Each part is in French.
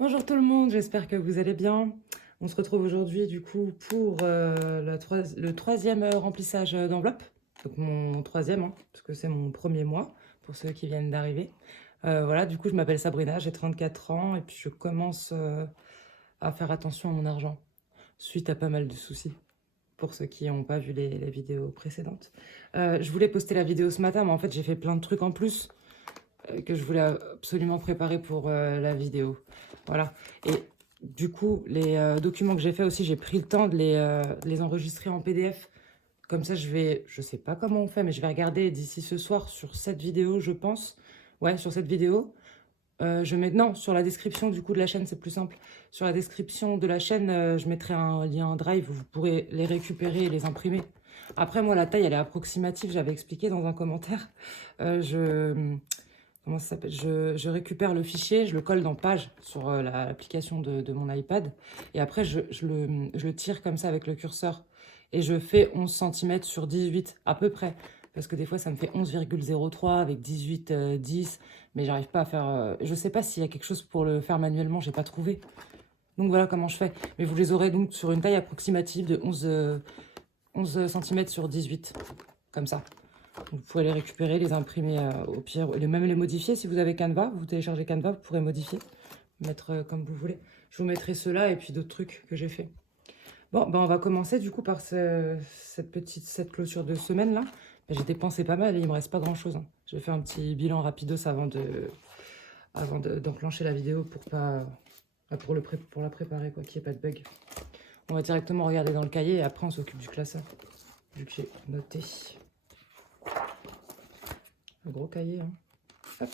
Bonjour tout le monde, j'espère que vous allez bien. On se retrouve aujourd'hui du coup pour le troisième remplissage d'enveloppe. Donc mon troisième, hein, parce que c'est mon premier mois pour ceux qui viennent d'arriver. Voilà, du coup je m'appelle Sabrina, j'ai 34 ans et puis je commence à faire attention à mon argent suite à pas mal de soucis. Pour ceux qui n'ont pas vu les vidéos précédentes. Je voulais poster la vidéo ce matin, mais en fait j'ai fait plein de trucs en plus que je voulais absolument préparer pour la vidéo. Voilà. Et du coup, les documents que j'ai fait aussi, j'ai pris le temps de les enregistrer en PDF. Comme ça, je sais pas comment on fait, mais je vais regarder d'ici ce soir sur cette vidéo, je pense. Ouais, sur cette vidéo. Non, sur la description du coup de la chaîne, c'est plus simple. Sur la description de la chaîne, je mettrai un lien Drive où vous pourrez les récupérer et les imprimer. Après, moi, la taille, elle est approximative, j'avais expliqué dans un commentaire. Comment ça s'appelle, je récupère le fichier, je le colle dans Page sur l'application de mon iPad. Et après, je le tire comme ça avec le curseur. Et je fais 11 cm sur 18 à peu près. Parce que des fois, ça me fait 11,03 avec 18, 10. Mais j'arrive pas à faire... je sais pas s'il y a quelque chose pour le faire manuellement, j'ai pas trouvé. Donc voilà comment je fais. Mais vous les aurez donc sur une taille approximative de 11 cm sur 18. Comme ça. Vous pourrez les récupérer, les imprimer au pire, même les modifier. Si vous avez Canva, vous téléchargez Canva, vous pourrez modifier, mettre comme vous voulez. Je vous mettrai ceux-là et puis d'autres trucs que j'ai fait. Bon, ben on va commencer du coup par cette clôture de semaine là. Ben, j'ai dépensé pas mal et il me reste pas grand-chose. Hein. Je vais faire un petit bilan rapidos avant d'enclencher la vidéo pour pas pour la préparer quoi, qu'il n'y ait pas de bug. On va directement regarder dans le cahier et après on s'occupe du classeur vu que j'ai noté. Un gros cahier. Hein. Hop.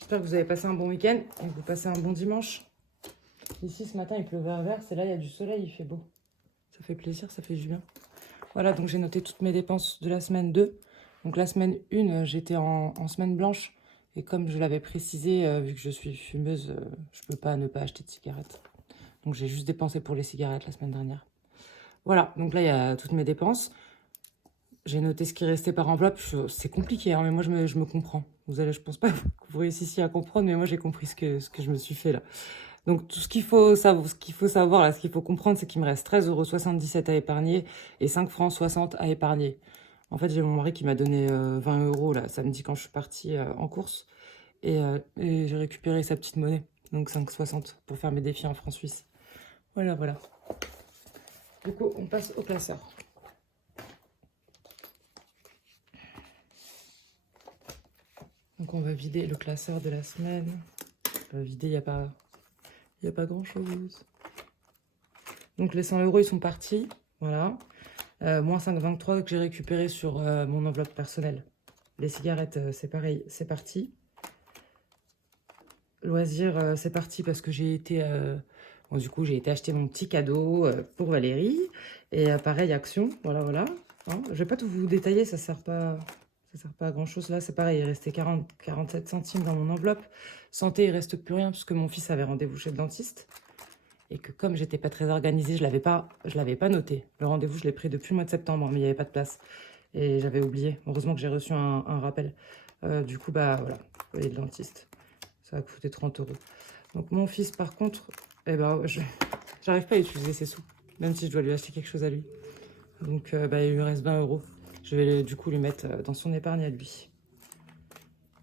J'espère que vous avez passé un bon week-end et que vous passez un bon dimanche. Ici, ce matin, il pleut vert. C'est là, il y a du soleil, il fait beau. Ça fait plaisir, ça fait du bien. Voilà, donc j'ai noté toutes mes dépenses de la semaine 2. Donc la semaine 1, j'étais en semaine blanche. Et comme je l'avais précisé, vu que je suis fumeuse, je peux pas ne pas acheter de cigarettes. Donc j'ai juste dépensé pour les cigarettes la semaine dernière. Voilà, donc là, il y a toutes mes dépenses. J'ai noté ce qui restait par enveloppe. C'est compliqué, hein, mais moi, je me comprends. Je pense pas que vous réussissiez à comprendre, mais moi, j'ai compris ce que je me suis fait là. Donc, tout ce qu'il faut savoir, là, ce qu'il faut comprendre, c'est qu'il me reste 13,77 € à épargner et 5 francs 60 à épargner. En fait, j'ai mon mari qui m'a donné 20 € là, samedi quand je suis partie en course. Et j'ai récupéré sa petite monnaie, donc 5,60 pour faire mes défis en francs-suisses. Voilà, voilà. Du coup, on passe au classeur. Donc on va vider le classeur de la semaine. On va vider, il n'y a pas grand-chose. Donc les 100 € ils sont partis. Voilà. Moins 5,23 que j'ai récupéré sur mon enveloppe personnelle. Les cigarettes, c'est pareil, c'est parti. Loisirs, c'est parti parce que j'ai été... bon, du coup, j'ai été acheter mon petit cadeau pour Valérie. Et pareil, action. Voilà, voilà. Hein, je vais pas tout vous détailler, ça sert pas... Ça sert pas à grand chose là, c'est pareil, il restait 47 centimes dans mon enveloppe. Santé, il reste plus rien puisque mon fils avait rendez-vous chez le dentiste. Et que comme j'étais pas très organisée, je l'avais pas noté. Le rendez-vous, je l'ai pris depuis le mois de septembre, mais il n'y avait pas de place. Et j'avais oublié. Heureusement que j'ai reçu un rappel. Du coup, bah voilà, vous voyez le dentiste. Ça va coûter 30 €. Donc mon fils, par contre, eh ben, j'arrive pas à utiliser ses sous, même si je dois lui acheter quelque chose à lui. Donc bah, il lui reste 20 €. Je vais du coup lui mettre dans son épargne à lui.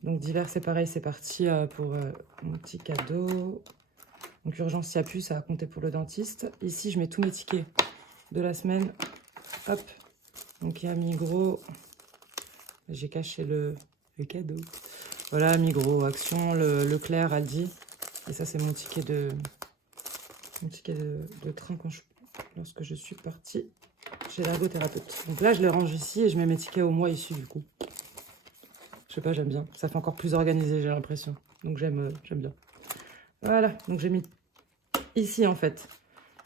Donc divers, c'est pareil, c'est parti pour mon petit cadeau. Donc urgence, il n'y a plus, ça a compté pour le dentiste. Ici, je mets tous mes tickets de la semaine. Hop. Donc il y a Migros. J'ai caché le cadeau. Voilà, Migros, Action, Leclerc, Aldi. Et ça, c'est mon ticket de train lorsque je suis partie chez l'ergothérapeute. Donc là, je les range ici et je mets mes tickets au mois issus du coup. Je sais pas, j'aime bien. Ça fait encore plus organisé, j'ai l'impression. Donc j'aime bien. Voilà, donc j'ai mis ici en fait.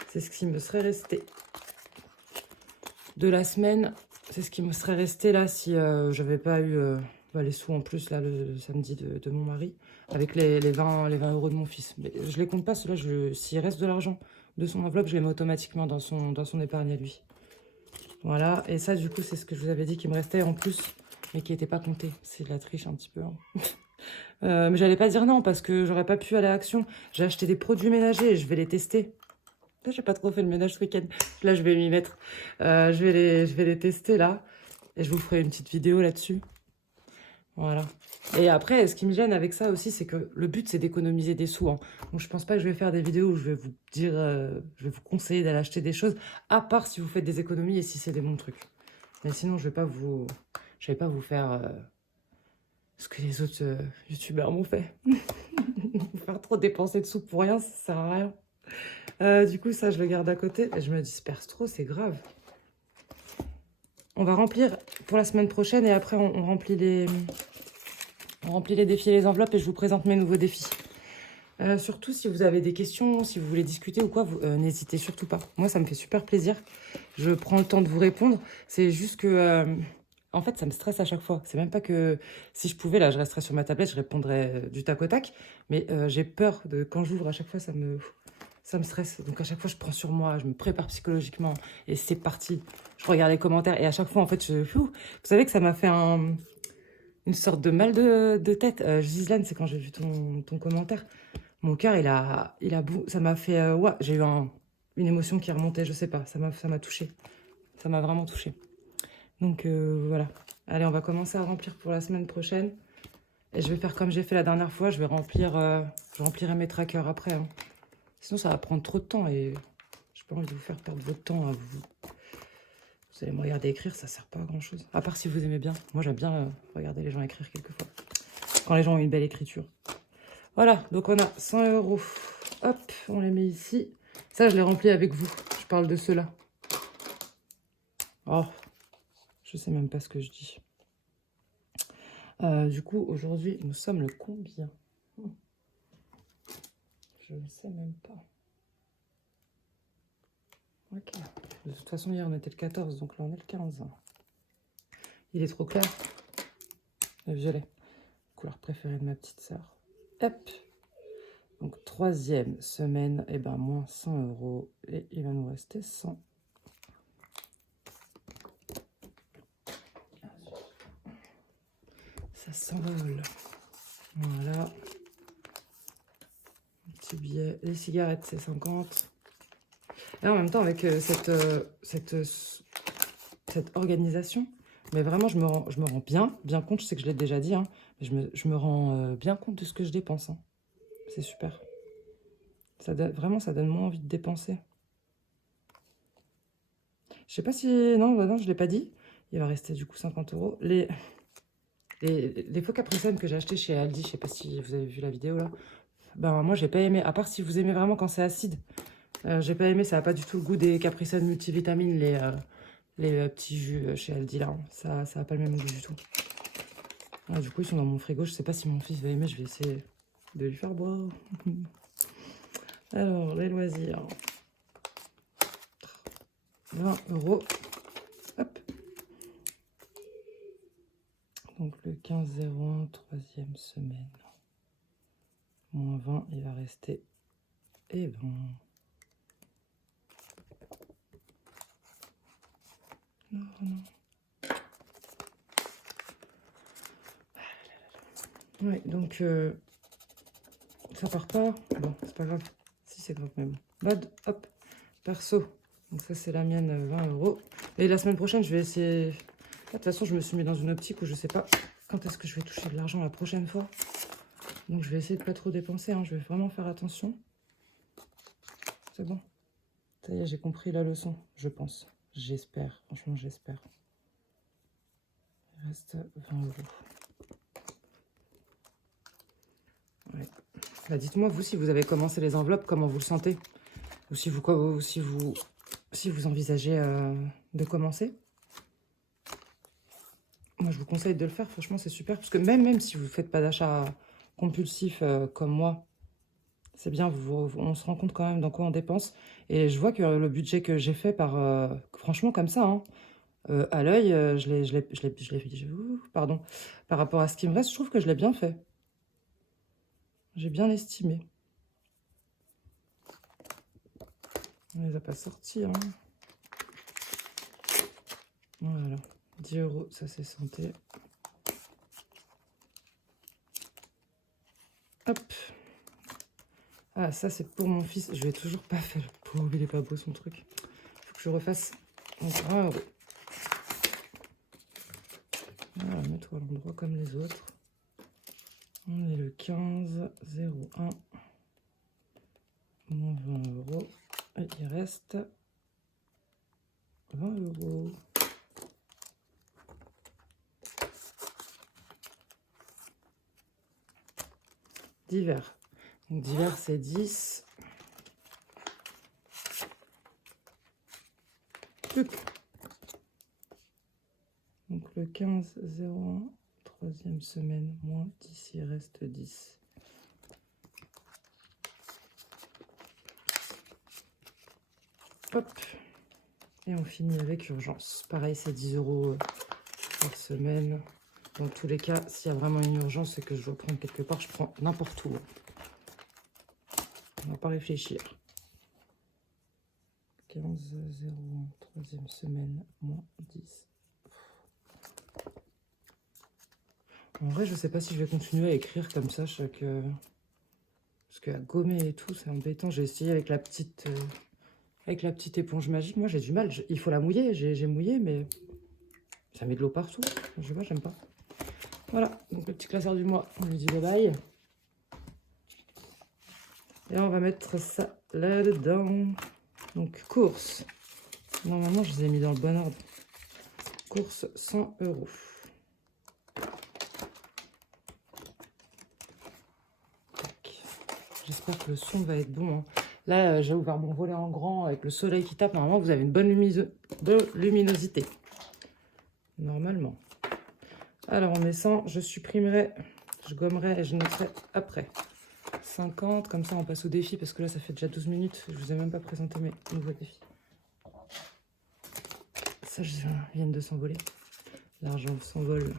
C'est ce qui me serait resté de la semaine. C'est ce qui me serait resté là si j'avais pas eu les sous en plus là le samedi de mon mari. Avec les 20 € de mon fils. Mais je les compte pas, ceux-là, s'il reste de l'argent de son enveloppe, je les mets automatiquement dans son épargne à lui. Voilà, et ça du coup c'est ce que je vous avais dit qui me restait en plus, mais qui n'était pas compté. C'est de la triche un petit peu. Hein. Mais j'allais pas dire non parce que j'aurais pas pu aller à Action. J'ai acheté des produits ménagers et je vais les tester. Là, j'ai pas trop fait le ménage ce week-end. Là, je vais m'y mettre. Je vais les tester là. Et je vous ferai une petite vidéo là-dessus. Voilà. Et après, ce qui me gêne avec ça aussi, c'est que le but, c'est d'économiser des sous, hein. Donc, je pense pas que je vais faire des vidéos où je vais vous dire, je vais vous conseiller d'aller acheter des choses, à part si vous faites des économies et si c'est des bons trucs. Mais sinon, je vais pas vous faire ce que les autres youtubeurs m'ont fait. Vous faire trop dépenser de sous pour rien, ça sert à rien. Du coup, ça, je le garde à côté. Et je me disperse trop, c'est grave. On va remplir pour la semaine prochaine et après, on remplit les défis et les enveloppes et je vous présente mes nouveaux défis. Surtout, si vous avez des questions, si vous voulez discuter ou quoi, n'hésitez surtout pas. Moi, ça me fait super plaisir. Je prends le temps de vous répondre. C'est juste que... en fait, ça me stresse à chaque fois. C'est même pas que... Si je pouvais, là, je resterais sur ma tablette, je répondrais du tac au tac. Mais j'ai peur de... Quand j'ouvre, à chaque fois, ça me stresse. Donc, à chaque fois, je prends sur moi, je me prépare psychologiquement. Et c'est parti. Je regarde les commentaires. Et à chaque fois, en fait, Vous savez que ça m'a fait une sorte de mal de tête. Gislaine, c'est quand j'ai vu ton commentaire. Mon cœur, ça m'a fait... ouais, j'ai eu une émotion qui remontait, je sais pas. Ça m'a touchée. Ça m'a vraiment touchée. Donc, voilà. Allez, on va commencer à remplir pour la semaine prochaine. Et je vais faire comme j'ai fait la dernière fois. Je remplirai mes trackers après, hein. Sinon, ça va prendre trop de temps et j'ai pas envie de vous faire perdre votre temps. Vous allez me regarder écrire, ça sert pas à grand-chose. À part si vous aimez bien. Moi, j'aime bien regarder les gens écrire quelquefois. Quand les gens ont une belle écriture. Voilà, donc on a 100 €. Hop, on les met ici. Ça, je l'ai rempli avec vous. Je parle de ceux-là. Oh, je sais même pas ce que je dis. Du coup, aujourd'hui, nous sommes le combien? Je ne sais même pas. Ok. De toute façon, hier, on était le 14, donc là, on est le 15. Il est trop clair. Le violet. Couleur préférée de ma petite sœur. Hop. Donc, 3e semaine, et ben moins 100 €. Et il va nous rester 100. Ça s'envole. Voilà. Un petit billet. Les cigarettes, c'est 50. Et en même temps, avec cette organisation, mais vraiment, je me rends bien compte. Je sais que je l'ai déjà dit, hein, mais je me rends bien compte de ce que je dépense, hein. C'est super. Vraiment, ça donne moins envie de dépenser. Je sais pas si... Non, bah non, je ne l'ai pas dit. Il va rester du coup 50 €. Les faux Capri-Sun que j'ai achetés chez Aldi, je sais pas si vous avez vu la vidéo là. Ben moi, j'ai pas aimé. À part si vous aimez vraiment quand c'est acide. J'ai pas aimé, ça n'a pas du tout le goût des Capri-Sun multivitamines, les petits jus chez Aldi là, hein. Ça n'a pas le même goût du tout. Ah, du coup, ils sont dans mon frigo. Je sais pas si mon fils va aimer. Je vais essayer de lui faire boire. Alors, les loisirs. 20 €. Hop. Donc, le 15-01, 3e semaine. Moins 20, il va rester. Et 20. Non, non. Ouais, donc ça part pas. Bon, c'est pas grave. Si, c'est grave même. Mode, hop, perso. Donc ça, c'est la mienne, 20 €. Et la semaine prochaine, je vais essayer... De toute façon, je me suis mis dans une optique où je sais pas quand est-ce que je vais toucher de l'argent la prochaine fois. Donc je vais essayer de pas trop dépenser, hein. Je vais vraiment faire attention. C'est bon. Ça y est, j'ai compris la leçon, je pense. J'espère, franchement, j'espère. Il reste 20 €. Ouais. Bah, dites-moi, vous, si vous avez commencé les enveloppes, comment vous le sentez? Ou si vous envisagez de commencer. Moi, je vous conseille de le faire. Franchement, c'est super. Parce que même si vous ne faites pas d'achat compulsif comme moi, c'est bien. On se rend compte quand même dans quoi on dépense. Et je vois que le budget que j'ai fait franchement, comme ça, hein, à l'œil, pardon, par rapport à ce qui me reste, je trouve que je l'ai bien fait. J'ai bien estimé. On ne les a pas sortis, hein. Voilà. 10 €, ça c'est santé. Hop. Ah, ça, c'est pour mon fils. Je vais toujours pas faire le pauvre. Il est pas beau, son truc. Faut que je refasse. Donc, 1 €. Voilà, mettre à l'endroit comme les autres. On est le 15,01. Moins 20 €. Et il reste 20 €. Divers. Donc divers, c'est 10. Tuc. Donc le 15,01, troisième semaine, moins 10, il reste 10. Hop. Et on finit avec urgence. Pareil, c'est 10 € par semaine. Dans tous les cas, s'il y a vraiment une urgence et que je dois prendre quelque part, je prends n'importe où. On va pas réfléchir. 15,01, troisième semaine, moins 10. En vrai, je sais pas si je vais continuer à écrire comme ça chaque... Parce qu'à gommer et tout, c'est embêtant. J'ai essayé avec la petite éponge magique. Moi, j'ai du mal. Il faut la mouiller. J'ai mouillé, mais ça met de l'eau partout. Je sais pas, j'aime pas. Voilà, donc le petit classeur du mois, on lui dit bye bye. Et on va mettre ça là-dedans. Donc, course. Normalement, je les ai mis dans le bon ordre. Course, 100 €. J'espère que le son va être bon. Hein. Là, j'ai ouvert mon volet en grand avec le soleil qui tape. Normalement, vous avez une bonne luminosité. Normalement. Alors, on met 100. Je supprimerai, je gommerai et je noterai après. 50, comme ça, on passe au défi parce que là, ça fait déjà 12 minutes. Je vous ai même pas présenté mes nouveaux défis. Ça, je viens de s'envoler. L'argent s'envole.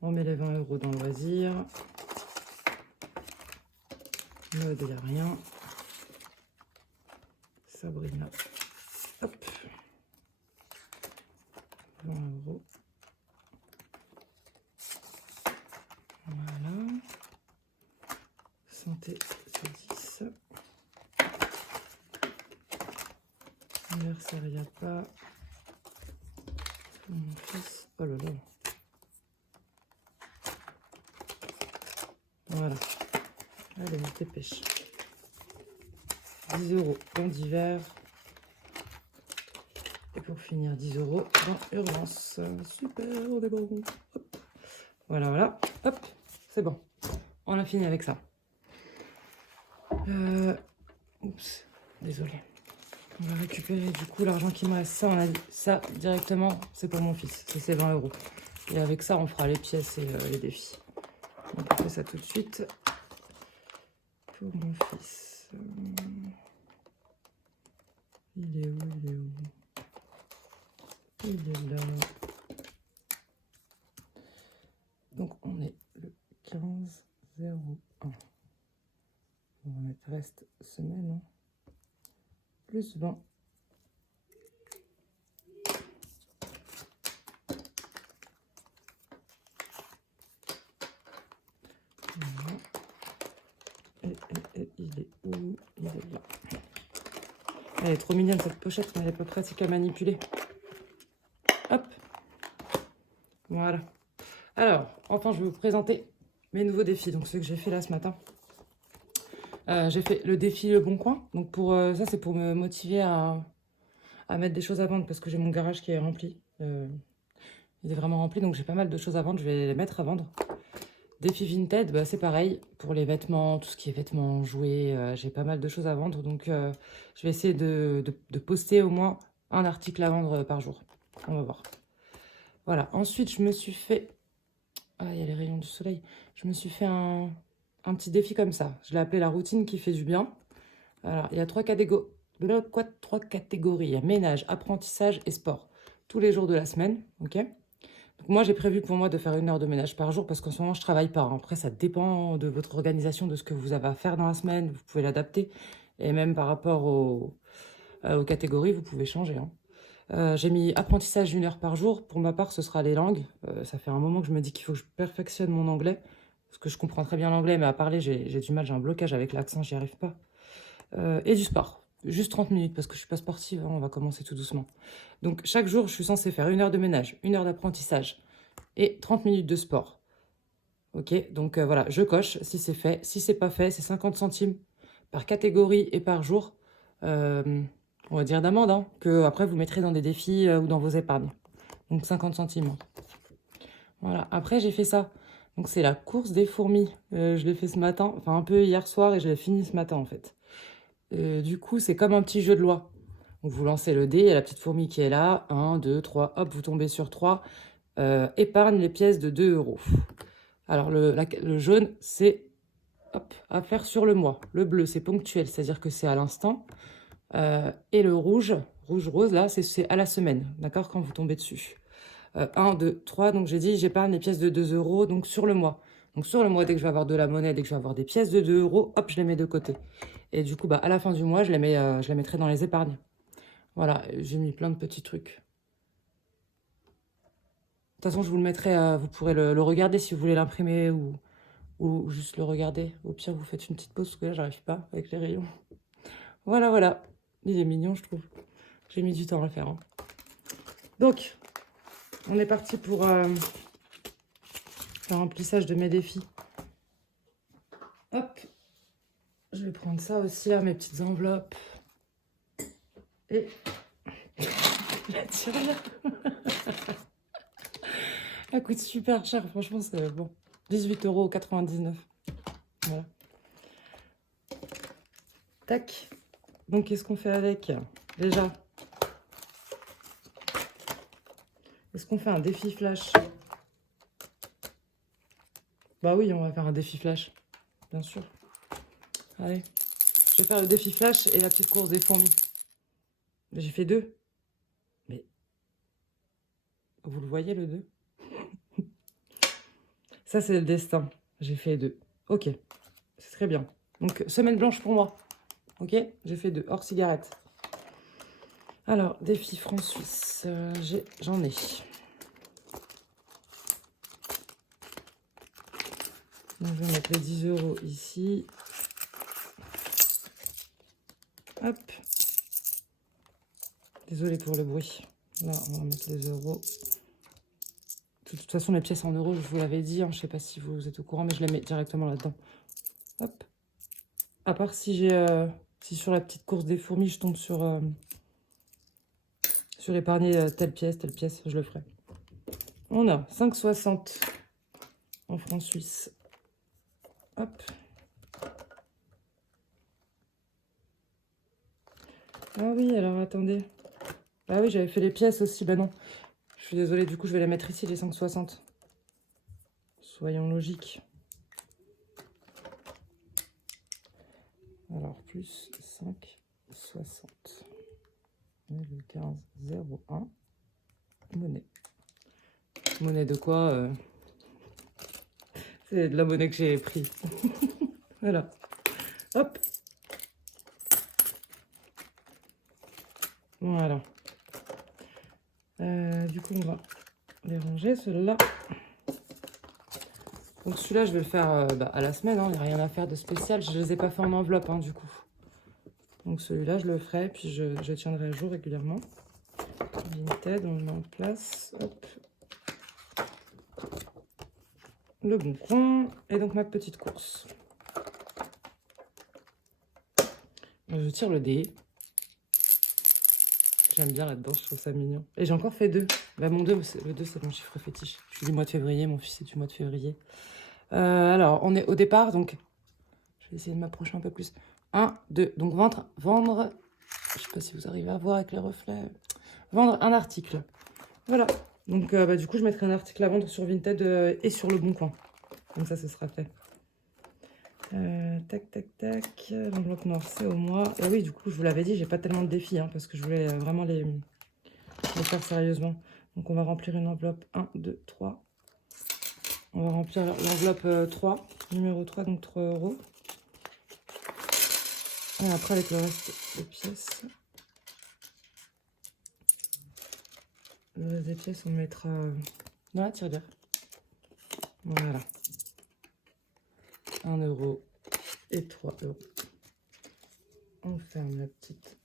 On met les 20 € dans le loisir. Mode, il n'y a rien. Sabrina. Hop. 20 €. Voilà. Santé, c'est 10. Anniversaire, il n'y a pas. Mon fils. Oh là là. Voilà. Allez, on dépêche. 10 € dans divers. Et pour finir, 10 € dans urgence. Super, on est bon. Hop. Voilà, voilà. Hop, c'est bon. On a fini avec ça. Oups, désolé. On va récupérer du coup l'argent qui me reste. Ça, on a dit ça directement, c'est pour mon fils. C'est 20 €. Et avec ça, on fera les pièces et les défis. Donc, on fait ça tout de suite. Pour mon fils. Il est où? Il est où? Il est là. Donc, on est le 15,01. On va mettre reste semaine. Hein. Plus 20. Voilà. Et il est où? Il est là. Elle est trop mignonne cette pochette, mais elle est pas pratique à manipuler. Hop. Voilà. Alors, enfin, je vais vous présenter mes nouveaux défis. Donc, ceux que j'ai fait là ce matin. J'ai fait le défi Le Bon Coin. Donc, pour ça, c'est pour me motiver à mettre des choses à vendre parce que j'ai mon garage qui est rempli. Il est vraiment rempli, donc j'ai pas mal de choses à vendre. Je vais les mettre à vendre. Défi Vinted, bah, c'est pareil. Pour les vêtements, tout ce qui est vêtements, jouets, j'ai pas mal de choses à vendre. Donc, je vais essayer de poster au moins un article à vendre par jour. On va voir. Voilà. Ensuite, je me suis fait... Ah, il y a les rayons du soleil. Je me suis fait un petit défi comme ça. Je l'ai appelé la routine qui fait du bien. Alors, il y a trois catégories. Il y a ménage, apprentissage et sport. Tous les jours de la semaine, ok? Donc moi, j'ai prévu pour moi de faire 1 heure de ménage par jour parce qu'en ce moment, je travaille pas. Après, ça dépend de votre organisation, de ce que vous avez à faire dans la semaine. Vous pouvez l'adapter. Et même par rapport aux catégories, vous pouvez changer. Hein. J'ai mis apprentissage 1 heure par jour. Pour ma part, ce sera les langues. Ça fait un moment que je me dis qu'il faut que je perfectionne mon anglais. parce que je comprends très bien l'anglais, mais à parler, j'ai du mal, j'ai un blocage avec l'accent, j'y arrive pas. Et du sport. Juste 30 minutes, parce que je suis pas sportive, hein, on va commencer tout doucement. Donc, chaque jour, je suis censée faire 1 heure de ménage, 1 heure d'apprentissage et 30 minutes de sport. Ok, donc voilà, je coche si c'est fait. Si c'est pas fait, c'est 50 centimes par catégorie et par jour. On va dire d'amende, hein, que après vous mettrez dans des défis ou dans vos épargnes. Donc 50 centimes. Voilà, après j'ai fait ça. Donc c'est la course des fourmis. Je l'ai fait ce matin, enfin un peu hier soir et je l'ai fini ce matin en fait. Du coup, c'est comme un petit jeu de loi. Donc vous lancez le dé, il y a la petite fourmi qui est là. 1, 2, 3, hop, vous tombez sur 3. Épargne les pièces de 2 euros. Alors le jaune, c'est à faire sur le mois. Le bleu, c'est ponctuel, c'est-à-dire que c'est à l'instant. Et le rouge, rouge-rose, là, c'est à la semaine, d'accord, quand vous tombez dessus. 1, 2, 3, donc j'ai dit, j'épargne les pièces de 2 euros, donc sur le mois. Donc sur le mois, dès que je vais avoir de la monnaie, dès que je vais avoir des pièces de 2 euros, hop, je les mets de côté. Et du coup, bah, à la fin du mois, je les mettrai dans les épargnes. Voilà, j'ai mis plein de petits trucs. De toute façon, je vous le mettrai, vous pourrez le regarder si vous voulez l'imprimer ou juste le regarder. Au pire, vous faites une petite pause, parce que là, j'arrive pas avec les rayons. Voilà, voilà. Il est mignon, je trouve. J'ai mis du temps à le faire. Hein. Donc, on est parti pour le remplissage de mes défis. Hop. Je vais prendre ça aussi, là, mes petites enveloppes. Et la tirelire. Elle coûte super cher, franchement, c'est bon. 18,99 €. Voilà. Tac. Donc, qu'est-ce qu'on fait avec? Déjà, est-ce qu'on fait un défi flash? Bah oui, on va faire un défi flash, bien sûr. Allez, je vais faire le défi flash et la petite course des fourmis. J'ai fait 2. Mais vous le voyez, le 2? Ça, c'est le destin. J'ai fait 2. Ok, c'est très bien. Donc, semaine blanche pour moi. Ok, j'ai fait 2, hors cigarette. Alors, défi France-Suisse, j'en ai. Donc, je vais mettre les 10 euros ici. Hop. Désolée pour le bruit. Là, on va mettre les euros. De toute façon, les pièces en euros, je vous l'avais dit. Hein, je ne sais pas si vous êtes au courant, mais je les mets directement là-dedans. Hop. À part si j'ai... si sur la petite course des fourmis, je tombe sur épargner telle pièce, je le ferai. On a 5,60 en francs suisses. Hop. Ah oui, alors attendez. Ah oui, j'avais fait les pièces aussi. Bah non. Je suis désolée, du coup, je vais les mettre ici, les 5,60. Soyons logiques. Alors, plus 5,60. Le 15,01. Monnaie. Monnaie de quoi C'est de la monnaie que j'ai pris. Voilà. Hop. Voilà. Du coup, on va les ranger, ceux-là. Donc celui-là, je vais le faire à la semaine. Il n'y a rien à faire de spécial. Je ne les ai pas fait en enveloppe, du coup. Donc celui-là, je le ferai. Puis je tiendrai à jour régulièrement. Vinted, on le met en place. Hop. Le bon coin. Et donc ma petite course. Je tire le dé. J'aime bien là-dedans, je trouve ça mignon. Et j'ai encore fait 2. Bah, mon 2, le 2, c'est mon chiffre fétiche. Je suis du mois de février, mon fils est du mois de février. Alors, on est au départ, donc je vais essayer de m'approcher un peu plus. 1, 2, donc vendre, je sais pas si vous arrivez à voir avec les reflets. Vendre un article. Voilà. Donc, du coup, je mettrai un article à vendre sur Vinted et sur Le Bon Coin. Comme ça, ce sera fait. Tac, tac, tac. L'enveloppe noire, c'est au mois. Et oui, du coup, je vous l'avais dit, j'ai pas tellement de défis, parce que je voulais vraiment les faire sérieusement. Donc, on va remplir une enveloppe 1, 2, 3. On va remplir l'enveloppe 3, numéro 3, donc 3 euros. Et après, avec le reste des pièces. Le reste des pièces, on mettra dans la tirelire. Voilà. 1 € et 3 €. On ferme la petite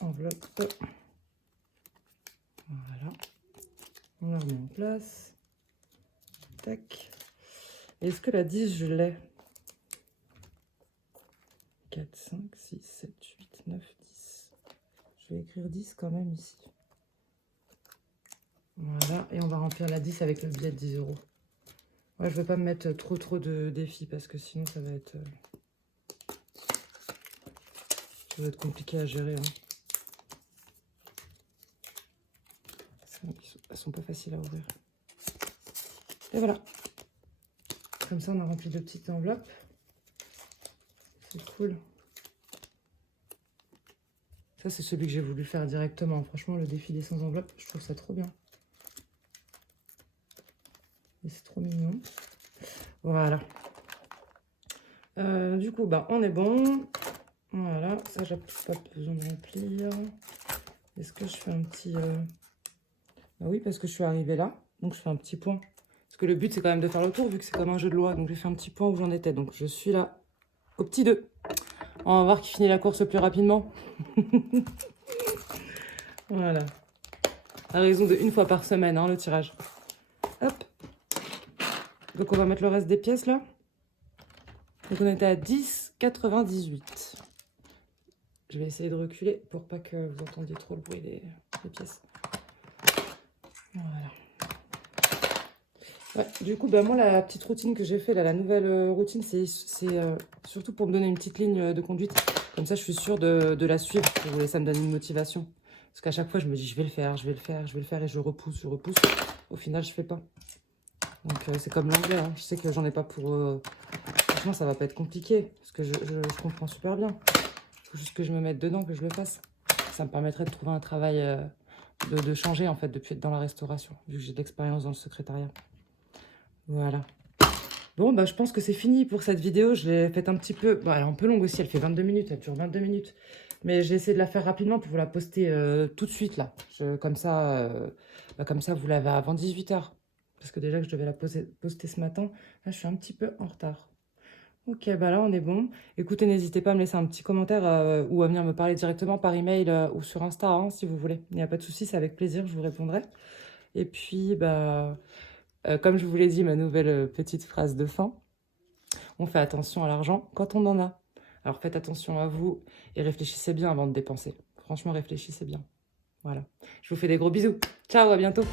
enveloppe. Voilà. On la remet en place. Tac. Est-ce que la 10, je l'ai? 4, 5, 6, 7, 8, 9, 10. Je vais écrire 10 quand même ici. Voilà. Et on va remplir la 10 avec le billet de 10 €. Ouais, je ne veux pas me mettre trop de défis parce que sinon ça va être compliqué à gérer. Hein. Elles sont pas faciles à ouvrir. Et voilà. Comme ça, on a rempli 2 petites enveloppes. C'est cool. Ça, c'est celui que j'ai voulu faire directement. Franchement, le défi des 100 enveloppes, je trouve ça trop bien. Et c'est trop mignon. Voilà. Du coup, bah, on est bon. Voilà. Ça, j'ai pas besoin de remplir. Est-ce que je fais un petit... Bah oui, parce que je suis arrivée là. Donc, je fais un petit point. Parce que le but, c'est quand même de faire le tour, vu que c'est comme un jeu de loi. Donc, j'ai fait un petit point où j'en étais. Donc, je suis là, au petit 2. On va voir qui finit la course le plus rapidement. Voilà. À raison de 1 fois par semaine, hein, le tirage. Hop. Donc, on va mettre le reste des pièces, là. Donc, on était à 10,98. Je vais essayer de reculer pour pas que vous entendiez trop le bruit des pièces. Voilà. Ouais, du coup, bah, moi, la petite routine que j'ai fait, là, la nouvelle routine, c'est surtout pour me donner une petite ligne de conduite. Comme ça, je suis sûre de la suivre et ça me donne une motivation. Parce qu'à chaque fois, je me dis, je vais le faire, je vais le faire, je vais le faire et je repousse. Au final, je fais pas. Donc, c'est comme l'anglais. Hein. Je sais que j'en ai pas pour... Franchement, ça va pas être compliqué parce que je comprends super bien. Il faut juste que je me mette dedans, que je le fasse. Ça me permettrait de trouver un travail, de changer, en fait, depuis être dans la restauration, vu que j'ai de l'expérience dans le secrétariat. Voilà. Bon, bah, je pense que c'est fini pour cette vidéo. Je l'ai faite un petit peu... Bon, elle est un peu longue aussi, elle fait 22 minutes, elle dure 22 minutes. Mais j'ai essayé de la faire rapidement pour vous la poster tout de suite, là. Comme ça, vous l'avez avant 18 h. Parce que déjà que je devais la poster ce matin, là, je suis un petit peu en retard. Ok, bah là, on est bon. Écoutez, n'hésitez pas à me laisser un petit commentaire ou à venir me parler directement par email ou sur Insta, hein, si vous voulez. Il n'y a pas de souci, c'est avec plaisir, je vous répondrai. Et puis, bah... comme je vous l'ai dit, ma nouvelle petite phrase de fin, on fait attention à l'argent quand on en a. Alors faites attention à vous et réfléchissez bien avant de dépenser. Franchement, réfléchissez bien. Voilà. Je vous fais des gros bisous. Ciao, à bientôt.